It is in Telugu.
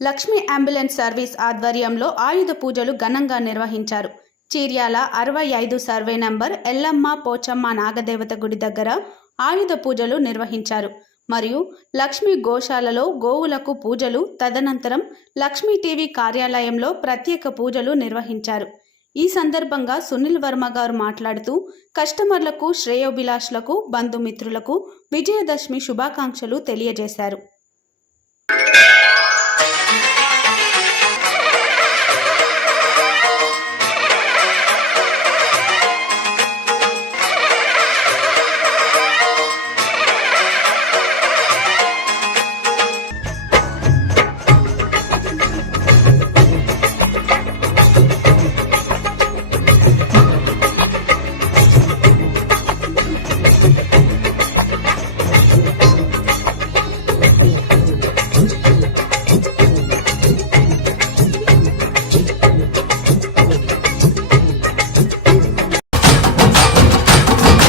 లక్ష్మీ అంబులెన్స్ సర్వీస్ ఆధ్వర్యంలో ఆయుధ పూజలు ఘనంగా నిర్వహించారు. చీర్యాల అరవై ఐదు సర్వే నంబర్ ఎల్లమ్మ పోచమ్మ నాగదేవత గుడి దగ్గర ఆయుధ పూజలు నిర్వహించారు. మరియు లక్ష్మీ గోశాలలో గోవులకు పూజలు తదనంతరం లక్ష్మీ టీవీ కార్యాలయంలో ప్రత్యేక పూజలు నిర్వహించారు. ఈ సందర్భంగా సునీల్ వర్మ గారు మాట్లాడుతూ కస్టమర్లకు శ్రేయోభిలాషులకు బంధుమిత్రులకు విజయదశమి శుభాకాంక్షలు తెలియజేశారు.